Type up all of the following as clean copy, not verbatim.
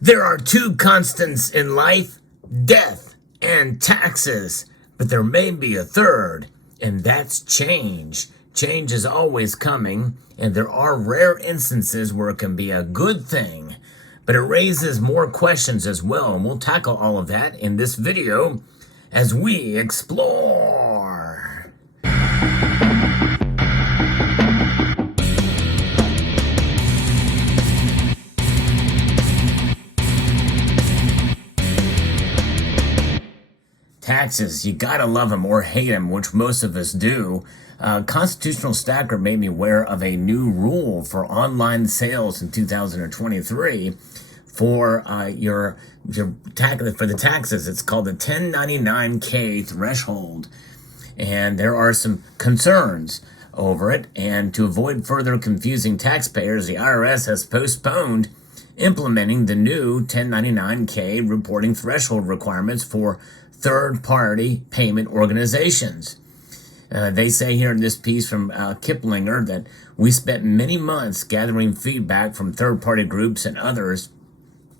There are two constants in life, death and taxes, but there may be a third, and that's change. Change is always coming, and there are rare instances where it can be a good thing, but it raises more questions as well, and we'll tackle all of that in this video as we explore. Taxes, you gotta love them or hate them, which most of us do. Constitutional Stacker made me aware of a new rule for online sales in 2023 for for the taxes. It's called the 1099K threshold, and there are some concerns over it. And to avoid further confusing taxpayers, the IRS has postponed implementing the new 1099K reporting threshold requirements for third-party payment organizations. They say here in this piece from Kiplinger that we spent many months gathering feedback from third-party groups and others,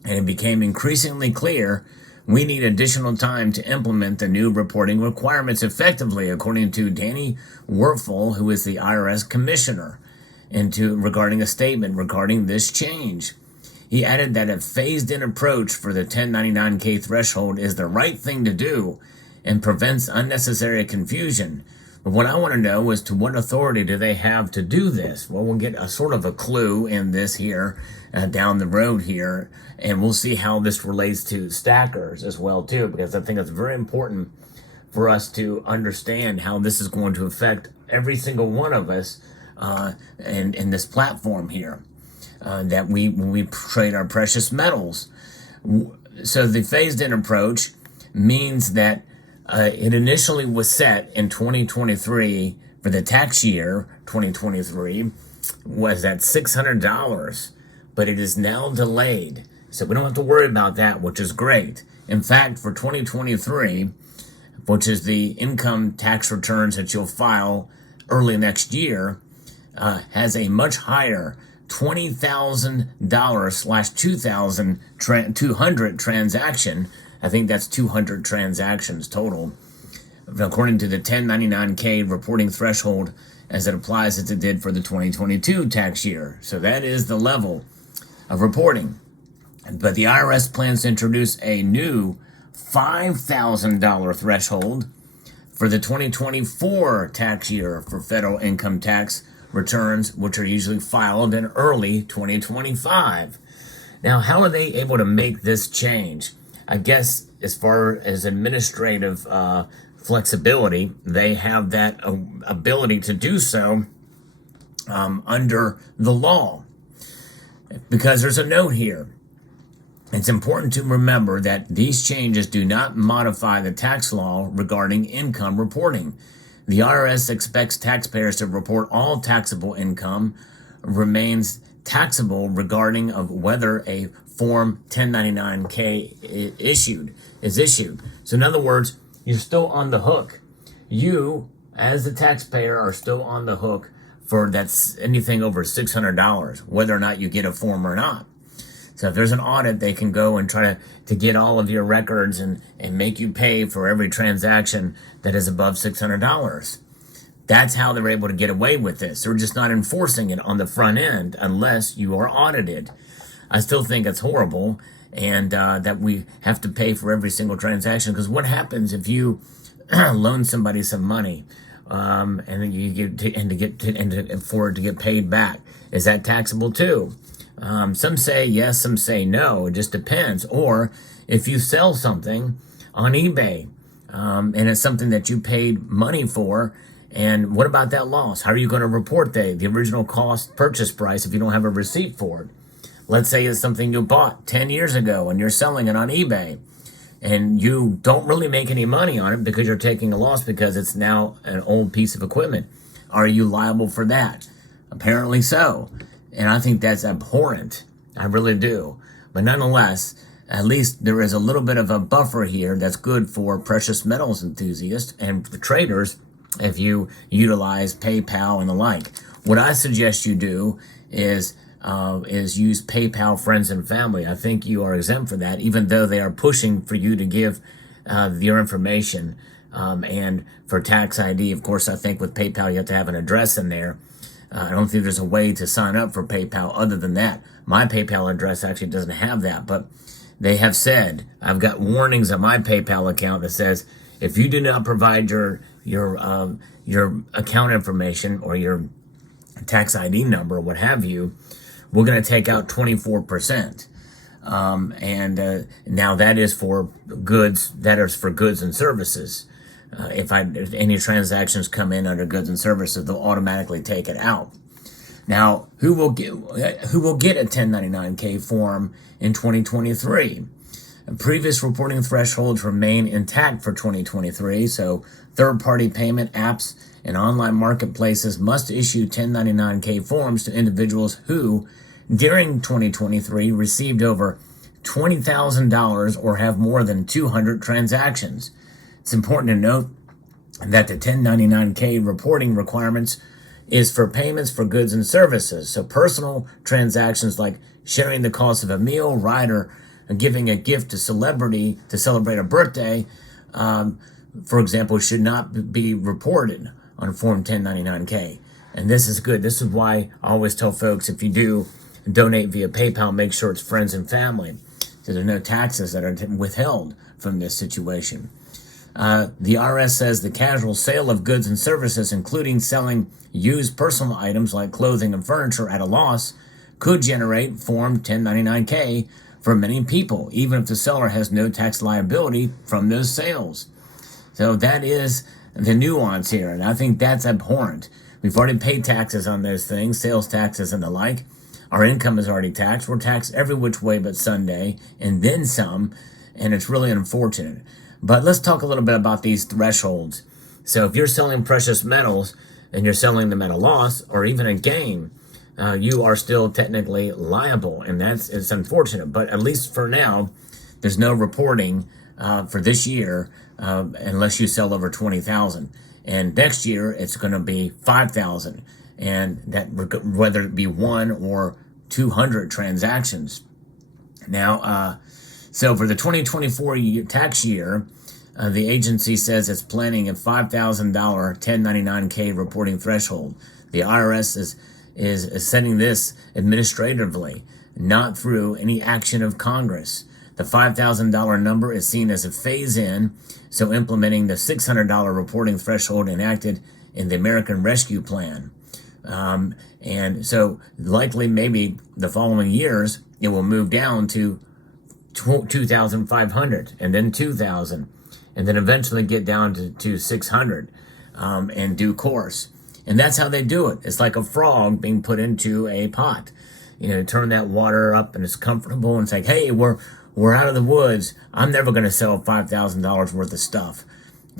and it became increasingly clear we need additional time to implement the new reporting requirements effectively, according to Danny Werfel, who is the IRS commissioner, regarding a statement regarding this change. He added that a phased-in approach for the 1099K threshold is the right thing to do and prevents unnecessary confusion. But what I want to know is, to what authority do they have to do this? Well, we'll get a sort of a clue in this here down the road here, and we'll see how this relates to stackers as well too, because I think it's very important for us to understand how this is going to affect every single one of us in this platform here. That when we trade our precious metals. So the phased-in approach means that it initially was set in 2023 for the tax year 2023 was at $600, but it is now delayed. So we don't have to worry about that, which is great. In fact, for 2023, which is the income tax returns that you'll file early next year, has a much higher $20,000/200 transaction. I think that's 200 transactions total, according to the 1099K reporting threshold as it applies as it did for the 2022 tax year. So that is the level of reporting. But the IRS plans to introduce a new $5,000 threshold for the 2024 tax year for federal income tax returns, which are usually filed in early 2025. Now, how are they able to make this change? I guess as far as administrative flexibility, they have that ability to do so under the law. Because there's a note here. It's important to remember that these changes do not modify the tax law regarding income reporting. The IRS expects taxpayers to report all taxable income remains taxable regarding of whether a Form 1099K is issued. So in other words, you're still on the hook. You, as the taxpayer, are still on the hook for that's anything over $600, whether or not you get a form or not. So if there's an audit, they can go and try to get all of your records and make you pay for every transaction that is above $600. That's how they're able to get away with this. They're just not enforcing it on the front end unless you are audited. I still think it's horrible, and that we have to pay for every single transaction, because what happens if you loan somebody some money and then you for it to get paid back? Is that taxable too? Some say yes, some say no. It just depends. Or if you sell something on eBay and it's something that you paid money for, and what about that loss? How are you going to report the original cost purchase price if you don't have a receipt for it? Let's say it's something you bought 10 years ago and you're selling it on eBay, and you don't really make any money on it because you're taking a loss because it's now an old piece of equipment. Are you liable for that? Apparently so. And I think that's abhorrent. I really do. But nonetheless, at least there is a little bit of a buffer here that's good for precious metals enthusiasts and the traders if you utilize PayPal and the like. What I suggest you do is is use PayPal friends and family. I think you are exempt for that, even though they are pushing for you to give your information. And for tax ID, of course, I think with PayPal, you have to have an address in there. I don't think there's a way to sign up for PayPal other than that. My PayPal address actually doesn't have that, but they have said, I've got warnings on my PayPal account that says, if you do not provide your account information or your tax ID number or what have you, we're going to take out 24%. Now that is for goods, and services. If any transactions come in under goods and services, they'll automatically take it out. Now, who will get a 1099-K form in 2023? Previous reporting thresholds remain intact for 2023, so third-party payment apps and online marketplaces must issue 1099-K forms to individuals who, during 2023, received over $20,000 or have more than 200 transactions. It's important to note that the 1099-K reporting requirements is for payments for goods and services. So personal transactions like sharing the cost of a meal, ride, or giving a gift to celebrity to celebrate a birthday, for example, should not be reported on Form 1099-K. And this is good. This is why I always tell folks, if you do donate via PayPal, make sure it's friends and family, so there's no taxes that are withheld from this situation. The IRS says the casual sale of goods and services, including selling used personal items like clothing and furniture at a loss, could generate Form 1099-K for many people, even if the seller has no tax liability from those sales. So that is the nuance here, and I think that's abhorrent. We've already paid taxes on those things, sales taxes and the like. Our income is already taxed. We're taxed every which way but Sunday, and then some, and it's really unfortunate. But let's talk a little bit about these thresholds. So if you're selling precious metals and you're selling them at a loss or even a gain, you are still technically liable, and it's unfortunate. But at least for now, there's no reporting for this year unless you sell over 20,000. And next year, it's going to be 5,000, and that whether it be 1 or 200 transactions. Now, so for the 2024 tax year, the agency says it's planning a $5,000 1099-K reporting threshold. The IRS is setting this administratively, not through any action of Congress. The $5,000 number is seen as a phase-in, so implementing the $600 reporting threshold enacted in the American Rescue Plan. And so likely maybe the following years, it will move down to 2,500 and then 2,000 and then eventually get down to 600 in due course. And that's how they do it. It's like a frog being put into a pot. You know, turn that water up and it's comfortable and it's like, hey, we're out of the woods. I'm never going to sell $5,000 worth of stuff,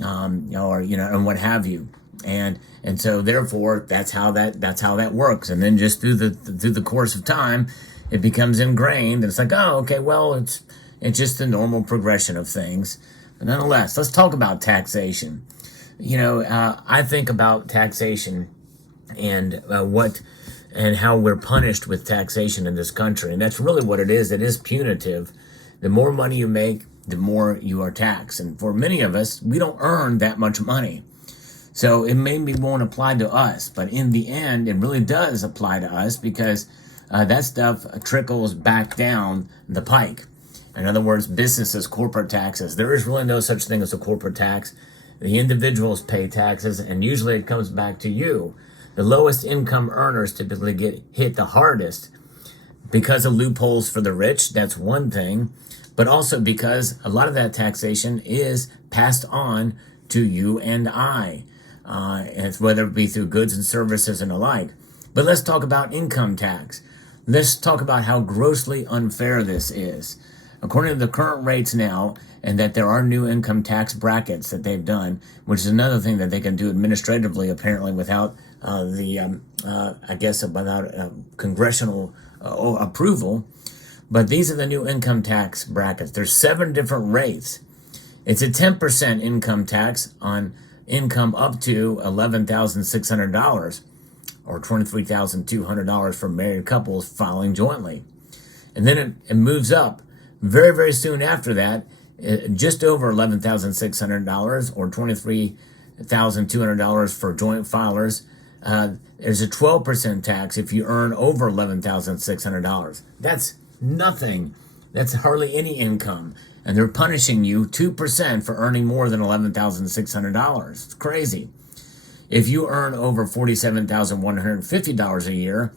or and what have you. And so therefore that's how that works. And then just through the course of time, it becomes ingrained. And it's like, oh, okay, well, it's just the normal progression of things. But nonetheless, let's talk about taxation. I think about taxation and how we're punished with taxation in this country. And that's really what it is. It is punitive. The more money you make, the more you are taxed. And for many of us, we don't earn that much money. So it maybe won't apply to us. But in the end, it really does apply to us because that stuff trickles back down the pike. In other words, businesses, corporate taxes. There is really no such thing as a corporate tax. The individuals pay taxes, and usually it comes back to you. The lowest income earners typically get hit the hardest because of loopholes for the rich. That's one thing. But also because a lot of that taxation is passed on to you and I, whether it be through goods and services and the like. But let's talk about income tax. Let's talk about how grossly unfair this is. According to the current rates now, and that there are new income tax brackets that they've done, which is another thing that they can do administratively, apparently without without congressional approval. But these are the new income tax brackets. There's 7 different rates. It's a 10% income tax on income up to $11,600, or $23,200 for married couples filing jointly. And then it moves up very, very soon after that, just over $11,600 or $23,200 for joint filers. There's a 12% tax if you earn over $11,600. That's nothing. That's hardly any income. And they're punishing you 2% for earning more than $11,600. It's crazy. If you earn over $47,150 a year,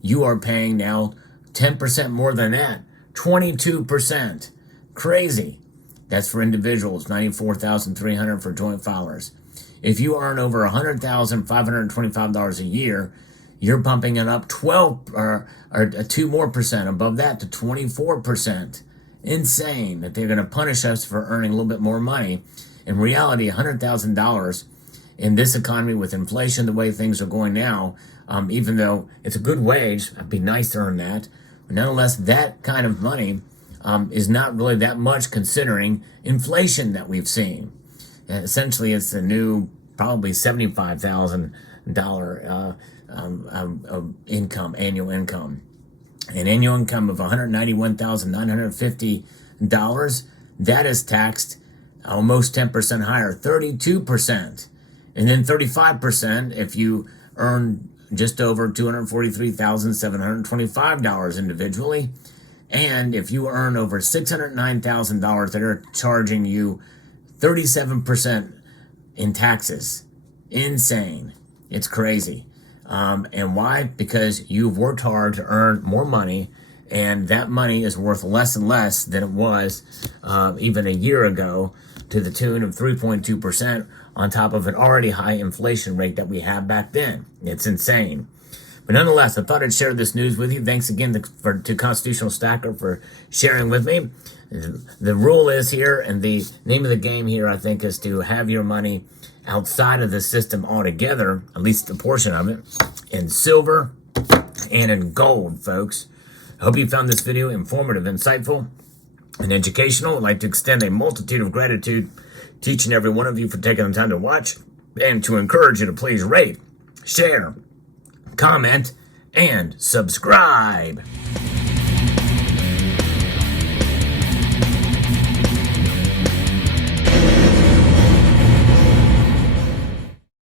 you are paying now 10% more than that. 22%. Crazy. That's for individuals, $94,300 for joint filers. If you earn over $100,525 a year, you're bumping it up 12 or 2 more percent above that to 24%. Insane that they're going to punish us for earning a little bit more money. In reality, $100,000 in this economy with inflation the way things are going now, even though it's a good wage, it'd be nice to earn that. But nonetheless, that kind of money is not really that much considering inflation that we've seen. And essentially, it's the new probably $75,000 income, annual income. An annual income of $191,950, that is taxed almost 10% higher, 32%. And then 35% if you earn just over $243,725 individually. And if you earn over $609,000, they're charging you 37% in taxes. Insane. It's crazy. And why? Because you've worked hard to earn more money, and that money is worth less and less than it was even a year ago, to the tune of 3.2% on top of an already high inflation rate that we had back then. It's insane. But nonetheless, I thought I'd share this news with you. Thanks again to Constitutional Stacker for sharing with me. The rule is here, and the name of the game here, I think, is to have your money outside of the system altogether, at least a portion of it, in silver and in gold, folks. I hope you found this video informative, insightful, and educational. I'd like to extend a multitude of gratitude to each and every one of you for taking the time to watch, and to encourage you to please rate, share, comment, and subscribe.